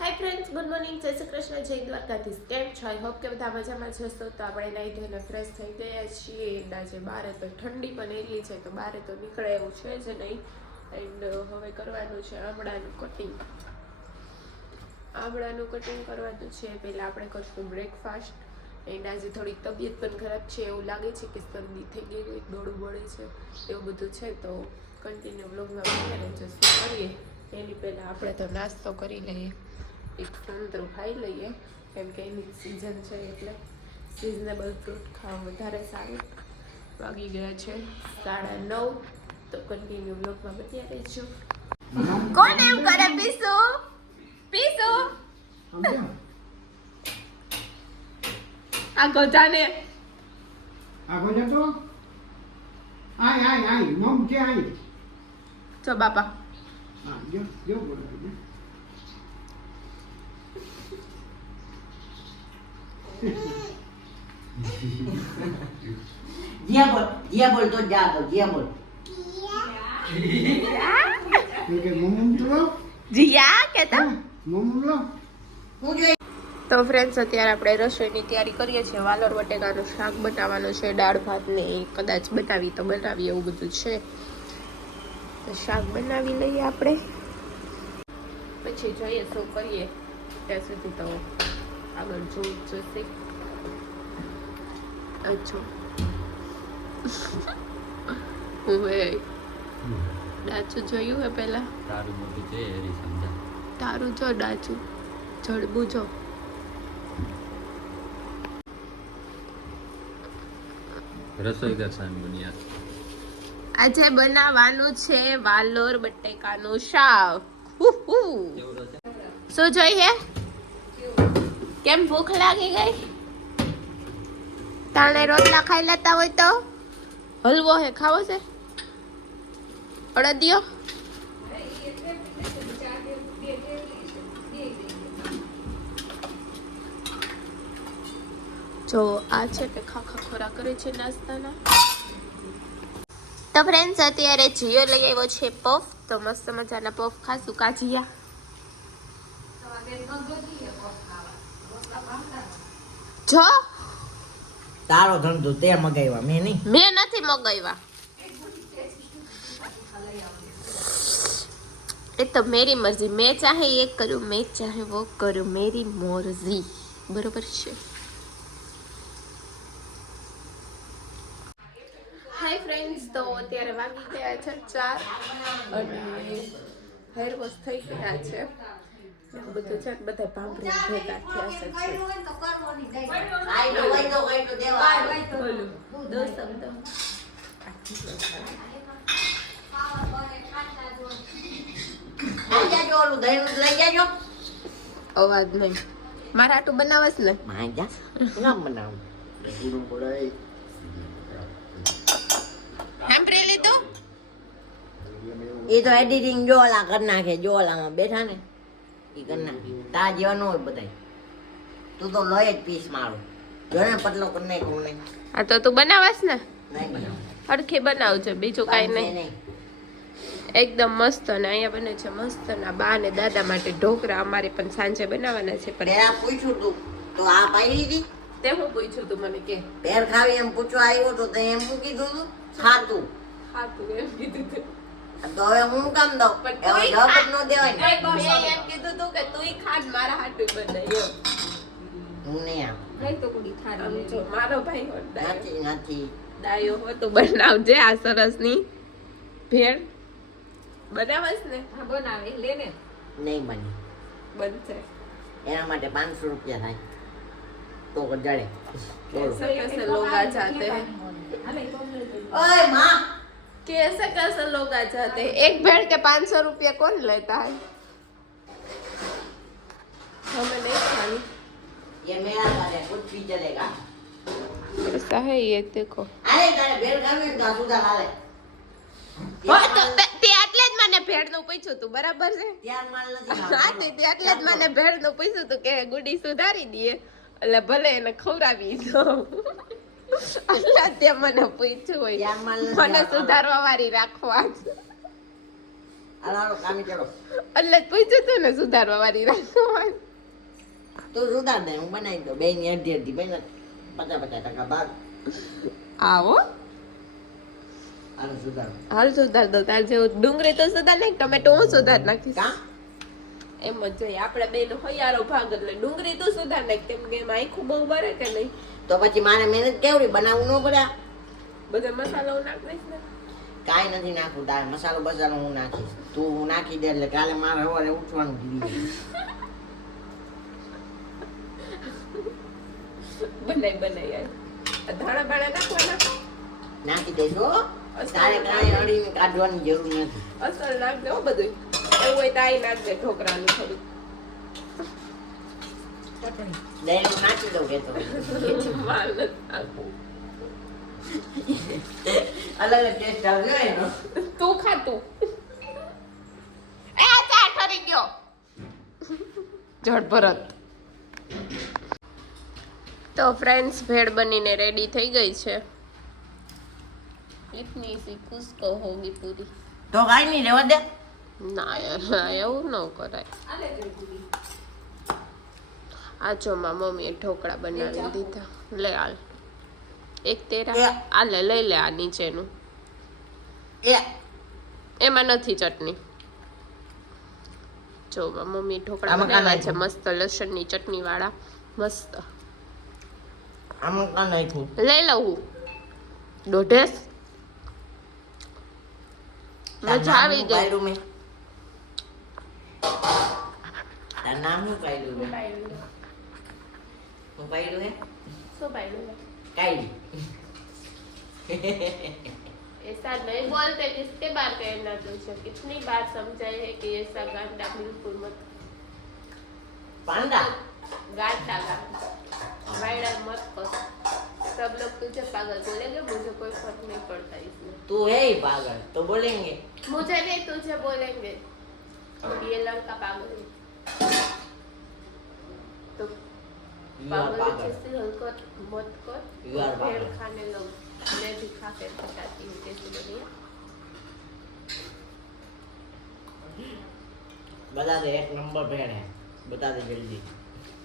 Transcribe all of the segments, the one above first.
Hi friends, good morning, જય શ્રી કૃષ્ણ, જય દ્વારકાધીશ. કેમ છો? આઈ હોપ કે બધા મજામાં જ હશો. તો આપણે નાહી ધોઈને ફ્રેશ થઈ ગયા છીએ. આજે બારે તો ઠંડી પણ એટલી છે તો બારે તો નીકળે એવું છે જ નહીં. એન્ડ હવે કરવાનું છે આમળાનું કટિંગ. આમળાનું કટિંગ કરવાનું છે. પહેલાં આપણે કરશું બ્રેકફાસ્ટ. એન્ડ આજે થોડીક તબિયત પણ ખરાબ છે, એવું લાગે છે કે શરદી થઈ ગઈ હોય, દોડું બળે છે, એવું બધું છે. તો કન્ટિન્યુ બ્લોગમાં બન્યા રહેજો. શું કરીએ એની પહેલાં આપણે તો નાસ્તો કરી લઈએ. એક સંતરું ખાઈ લઈએ, કેમ કે એની સિઝન છે એટલે સિઝનેબલ ફ્રૂટ ખાવા વધારે સારું. વાગી ગયા છે 9:30. તો કન્ટિન્યુ બ્લોગમાં બન્યા રહેજો. કોણ એમ કરે? પીસુ પીસુ આ ગજાને આ ગોજા તો આય મમ કે આય જો બાપા હા જો બોલો जिया बोल तो जा तो जिया बोल કે મમ તો જીયા કેતા મમ લો હું જોઈ તો ફ્રેન્ડ્સ, અત્યારે આપણે રસોઈની તૈયારી કરીએ છીએ. વાલોર બટેકાનું શાક બનાવવાનું છે, દાળ ભાત ને કદાચ બનાવી તો બનાવીએ, એવું બધું છે. તો શાક બનાવી લઈએ આપણે, પછી જોઈએ શું કરીએ. ત્યાં સુધી તો આગળ જોવું જશે. અચ્છા હવે ડાચું જોયું હે પેલા? તારું મોટું છે એરી સમજા. તારું જો ડાચું જડબું જો. રસોઈ દર્શન બન્યા. આજે બનાવવાનું છે વાલોર બટેકાનું શાક. શું જોઈએ? કેમ ભૂખ લાગી ગઈ? તાણે રોટલા ખાઈ લેતા હોય તો હલવો હે ખાવો છે? અડદિયો જો આ છે કે ખાખા ખોરા કરે છે નાસ્તાના. તો ફ્રેન્ડ્સ, અત્યારે જીઓ લઈ આવ્યો છે પફ. તો મસ્ત મજાના પફ ખાશું. કાજીયા જો તારો ધંધો તે મગાવ્યા મેં નહીં. મેં નથી મગાવ્યા, એ તો મેરી મરજી. મેં ચાહે ये करूँ, मैं चाहे वो करूँ, मेरी मर्जी. બરોબર છે. હાય ફ્રેન્ડ્સ, તો અત્યારે વાગી ગયા છે 4 અને હેર વોશ થઈ ગયા છે. બધું છે બધા ભાંભરી ભેગા થયા છે. બોલો દો શબ્દ. લઈ જાજો ઓલું દહીં લઈ જાજો. અવાજ નહીં. મારે આટું બનાવસ ને. માંજા નામ બનાવું સાંભળી લીધું? એ તો એડિટિંગ જો ઓલા કરી નાખે. જો ઓલામાં બેઠા ને એ કરી નાખે. તાર જેવા ન હોય બધાય. તું તો લોય જ પીસ મારો. જો ને પતલો કરી નાખ્યો ને. આ તો તું બનાવસ ને? નહીં બનાવું. હરખી બનાવજો, બીજું કાંઈ નહીં. એકદમ મસ્ત. અને અહીંયા બને છે મસ્ત. ના બા ને દાદા માટે ઢોકળા અમારે પણ સાંજે બનાવવાના છે. પણ પેલા પૂછ્યું તું તો આ પાડી હતી. તે હું પૂછ્યું તું મને કે પેર ખાવી એમ પૂછવા આવ્યો તો તે એમ શું કીધું તું? ખાતું. ખાતું એમ કીધું તું. તો હવે હું કામ દઉં? પણ હવે તોય જવાબ જ ન દેવાય ને. મેં એમ કીધું તું કે તુંય ખાડ મારા હાટું બનાય એમ. હું નહીં આમ. આમ જો મારો ભાઈ હોત ડાયો. નથી નથી ડાયો હો તો બનાવજે આ સરસની ભેળ. બનાવસ ને? હા બનાવે લે ને. નહીં બને. બનશે. એના માટે 500 રૂપિયા થાય તો જડે. कैसे कैसे लोग आ जाते हैं, ઓય માં कैसे कैसे लोग आ जाते हैं. एक भेड़ के 500 रुपया कौन लेता है? हमें नहीं खानी. ये मेरा घर है, कुछ भी चलेगा. ऐसा है ये देखो. અરે તારે ભેળ ખાવી ને તો સુધા લાલે. હો તો તે એટલે જ મને ભેળનું પૂછ્યું તું, બરાબર છે? ત્યાર માલ નથી હા ખાવાનો. તે એટલે જ મને ભેળનું પૂછ્યું તું કે ગુડી સુધારી દઈએ એટલે ભલે એને ખવડાવી દો. એટલે તે મને પૂછ્યું હોય ત્યાર માલ નથી મને ખાવાનો. સુધારવા વાળી રાખવા. હાલો કામી ચડો એટલે જ પૂછ્યું તું ને સુધારવા વાળી રાખવા. તું સુધાર દે હું બનાવી દઉં બે ની અડધી બને 50% ભાગ આવો હાલો સુધાર હાલ સુધાર દો. તાર જેવું ડુંગળી તો સુધાર નાખ, ટમેટો હું સુધાર નાખીશ. કા એમ જ જોઈએ આપણે બેનો હૈયારો ભાગ એટલે ડુંગળી તું સુધાર નાખ, કેમ કે એમાં આખું બહુ બરે કે નહીં. તો પછી મારે મહેનત કેવડી બનાવવું ન પડે બધા મસાલો નાખ દઈશ ને. કાંઈ નથી નાખવું તારે મસાલો બસાલો હું નાખીશ તું નાખી દે એટલે કાલે મારે સવારે ઉઠવાનું કીધું બનાય યાર. ધાણા બાણા નાખવાના નાખી દેજો તારે કાંઈ અડીને કાઢવાની જરૂર નથી અસલ નાખ દે હો બધું. એવું હોય તો આઈ નાખ દે ઢોકરાનું થોડું. ડાયરેક્ટ નાખી દઉં કે તો માલ નથી નાખવું. અલગ અલગ ટેસ્ટ આવજો એનો તું ખાતું એ ચા ઠરી ગયો જડ ભરત. તો ફ્રેન્ડ્સ ભેળ બનીને રેડી થઈ ગઈ છે. ઇતની સી કુસ્કો હોગી પૂરી. તો કાંઈ નહીં રહેવા દે ના યાર એવું ન કરાય. આ જો માં મમ્મીએ ઢોકળા બનાવી દીધા. લે હાલ એક તેરા આ લઈ લે આ નીચેનું. એ એમાં નથી ચટણી. જો મમ્મી ઢોકળા આમાં બનાવ્યા છે કાં મસ્ત લસણની ચટણી વાળા મસ્ત. આમાં કાં નાખ્યું લઈ લઉં હું દોઢેસ. મજા આવી ગઈ. પાડ્યું મેં તાર નામ શું પાડ્યું મેં હું પાડ્યું હે શું પાડ્યું? કાઢી ऐसा नहीं बोलते किसके बार कहना तुझे कितनी बार समझाए है कि ऐसा गांडा बिल्कुल मत पांडा गांडा गांडा वाइडा मत कर. सब लोग तुझे पागल बोलेंगे, मुझे कोई फर्क नहीं पड़ता इसमें. तू है ही पागल तो बोलेंगे मुझे नहीं तुझे बोलेंगे ये लड़का पागल है तो You are पागल पागल जैसे हरकत मत कर. You are भेड़ पागल. खाने लग. मैं भी खा के बताती हूँ कैसे बनी है. बता दे एक नंबर भेड़ है बता दे जल्दी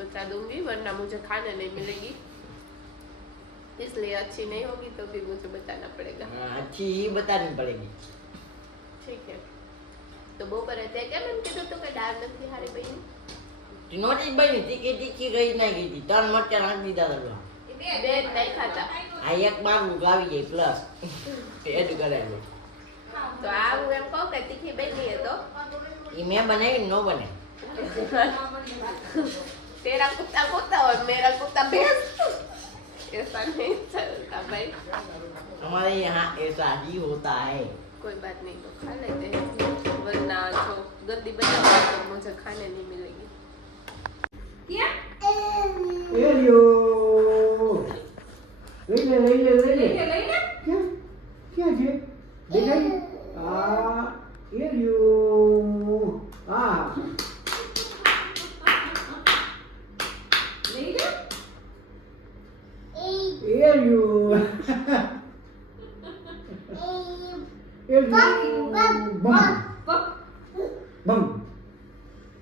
बता दूंगी वरना मुझे खाने नहीं मिलेगी, इसलिए अच्छी नहीं होगी तो भी मुझे बताना पड़ेगा. हाँ, अच्छी ही बतानी पड़ेगी ठीक है. तो वो पर रहते क्या मैंने कहा तो क्या डाल નથી હારી બહેન नोटिस बनी तीखी तीखी गई नहीं गई थी टर्न मरचा नाख दीदा था બે નહીં ખાતા. आ एक बार उगावी गई प्लस एड करायो તો આ હું એમ કહું કે તીખી બની है तो ये मैं बनाई नो बने तेरा कुत्ता कुत्ता और मेरा कुत्ता भैंस. ऐसा नहीं चलता भाई. हमारे यहाँ ऐसा ही होता है कोई बात नहीं तो खा लेते हैं वरना जो गंदी बनाओ तो मुझे खाने नहीं मिलेगी. એરિયો લઈ લે ક્યાં ક્યાં છે દેખાય આ એરિયો આ એરિયો એરિયો બમ બમ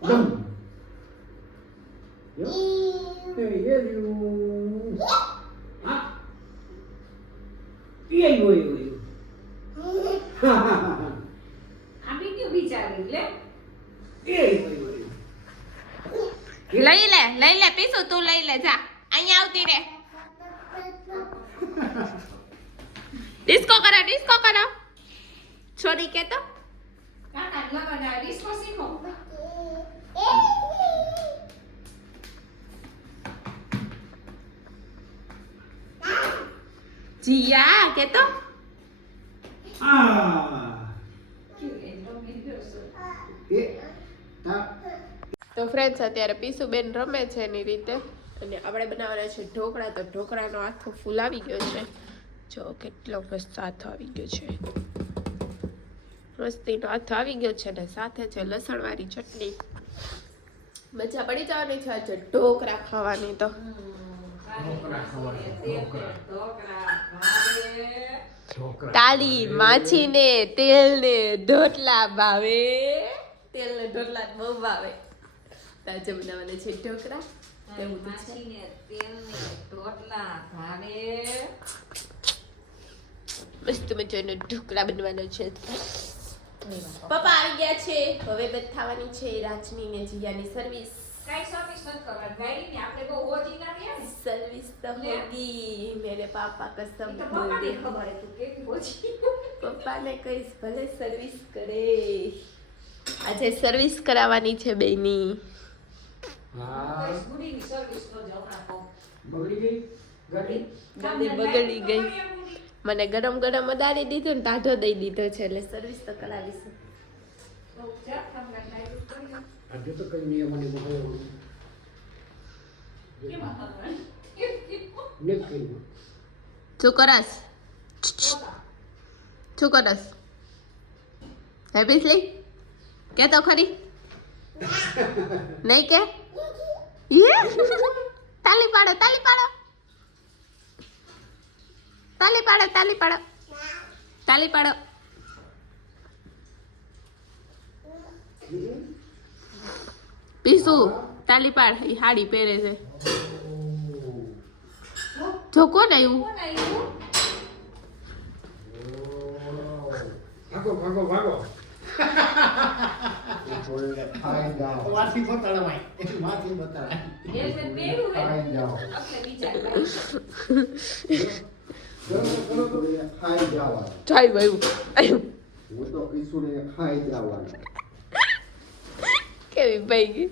બમ એરિયો હા એરિયો એરિયો આમી ક્યું વિચારી લે લઈ લે પીસુ તું લઈ લે જા અહીંયા આવતી રે. ડિસ્કો કરો છોરી કે તો કાકા લગન ડિસ્કો શીખો જીયા કે તો તો ફ્રેન્ડ્સ અત્યારે પીસુબેન રમે છે એની રીતે અને આપણે બનાવવાના છે ઢોકળા. તો ઢોકળાનો આખો ફૂલ આવી ગયો છે. જો કેટલો મસ્ત હાથ આવી ગયો છે. મસ્તીનો હાથ આવી ગયો છે ને સાથે છે લસણવાળી ચટણી. મજા પડી જવાની છે આજે ઢોકળા ખાવાની. તો તાળી માછીને તેલને ઢોકળા ભાવે. તેલને ઢોકળા જ બહુ ભાવે. તાજે બનાવવાના છે ઢોકળા. એવું તો છે. માછીને તેલને ઢોકળા ભાવે. મસ્ત મજાનો ઢોકળા બનવાનો છે. પપ્પા આવી ગયા છે. હવે બધ થવાની છે રાજની ને જીયાની સર્વિસ. કાંઈ સર્વિસ નથી કરવાની. ગાડીની આપણે બહુ ઓછી ના રહ્યા ને. सर्विस तो होगी. मेरे पापा कसम તો बोल પપ્પાને दे. ખબર હતી કેવી ઓછી. પપ્પા ને કહીશ ભલે સર્વિસ કરે. આજે સર્વિસ કરાવવાની છે બેની. હા કઈશ ગુડીની સર્વિસ તો જ હમણાં કહું. બગડી ગઈ ગાડી ગાડી બગડી ગઈ. મને ગરમ ગરમ અડાડી દીધું ને ટાઢો દઈ દીધો છે એટલે સર્વિસ તો કરાવીશું. તો જા, તમને લાગ્યું તો લ્યો. આજે તો કઈ નિયમ અને બહુ કેમાં કરવાનું? નથી શું કરસ? શું કરસ? હેપીસલી કે તો ખરી નહીં કે તાલી પાડો તાલી પાડો તાલી પાડો તાલી પાડો તાલી પાડો. પીસુ તાલી પાડ. એ હાડી પહેરે છે. જો કોણ આવ્યું? કોણ આવ્યું? ભાગો ભાગો ભાગો વાથી બતાડવાય વાથી બતાડાય એ છે પહેર્યું હે. એટલે બીજા ભાઈ. જાય ભાઈ કેવી ભાઈ ગઈ.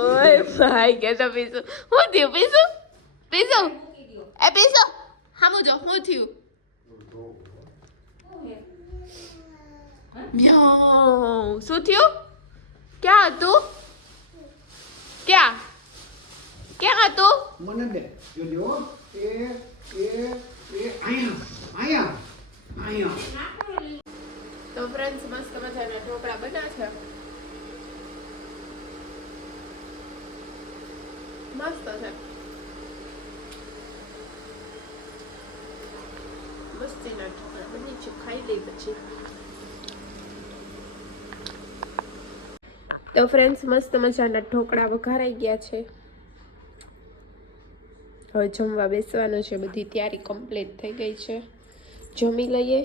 ઓય ભાઈ કે તો પીસું હું થયું પીસું પીસું મૂકી દ્યો. એ પીસું હામુ જો હું થયું. શું હે? મ્યાઉ શું થયું? ક્યાં હતું? ક્યાં ક્યાં હતું? મને દે જોજો એ આયા તો ફ્રેન્ડ્સ મસ્ત મજાના ઢોકળા બન્યા છે. મસ્ત છે. મસ્તીના ઢોકળા બની છે. ખાઈ લઈ પછી. તો ફ્રેન્ડ્સ મસ્ત મજાના ઢોકળા વઘારાઈ ગયા છે. હવે જમવા બેસવાનું છે. બધી તૈયારી કમ્પ્લીટ થઈ ગઈ છે. જમી લઈએ.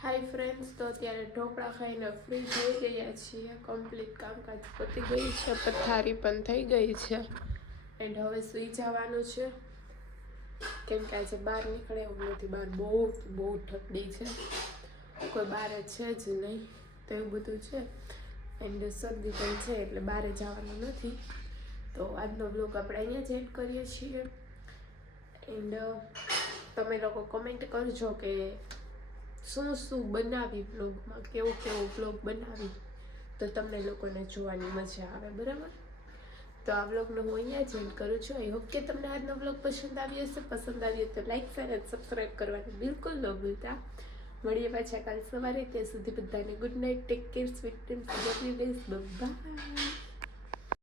હાય ફ્રેન્ડ્સ, તો અત્યારે ઢોકળા ખાઈને ફ્રી થઈ ગયા છીએ. કમ્પ્લીટ કામકાજ પતી ગયું છે. પથારી પણ થઈ ગઈ છે. એન્ડ હવે સૂઈ જવાનું છે. કેમ કે આજે બહાર નીકળે એવું નથી. બહાર બહુ ઠંડી છે. કોઈ બહાર છે જ નહીં. તો એવું બધું છે. એન્ડ શરદી પણ છે એટલે બહાર જવાનું નથી. તો આજનો બ્લોગ આપણે અહીંયા જ એન્ડ કરીએ છીએ. એન્ડ તમે લોકો કમેન્ટ કરજો કે શું શું બનાવી બ્લોગમાં, કેવો બ્લોગ બનાવી તો તમને લોકોને જોવાની મજા આવે. બરાબર? તો આ બ્લોગનો હું અહીંયા જ એન્ડ કરું છું. આઈ હોપ કે તમને આજનો બ્લોગ પસંદ આવ્યો હશે. પસંદ આવ્યો તો લાઈક શેર અને સબસ્ક્રાઈબ કરવાનું બિલકુલ ન ભૂલતા. મળીએ પાછા કાલ સવારે. ત્યાં સુધી બધાને good night. Take care. Sweet dreams. Love you guys. By.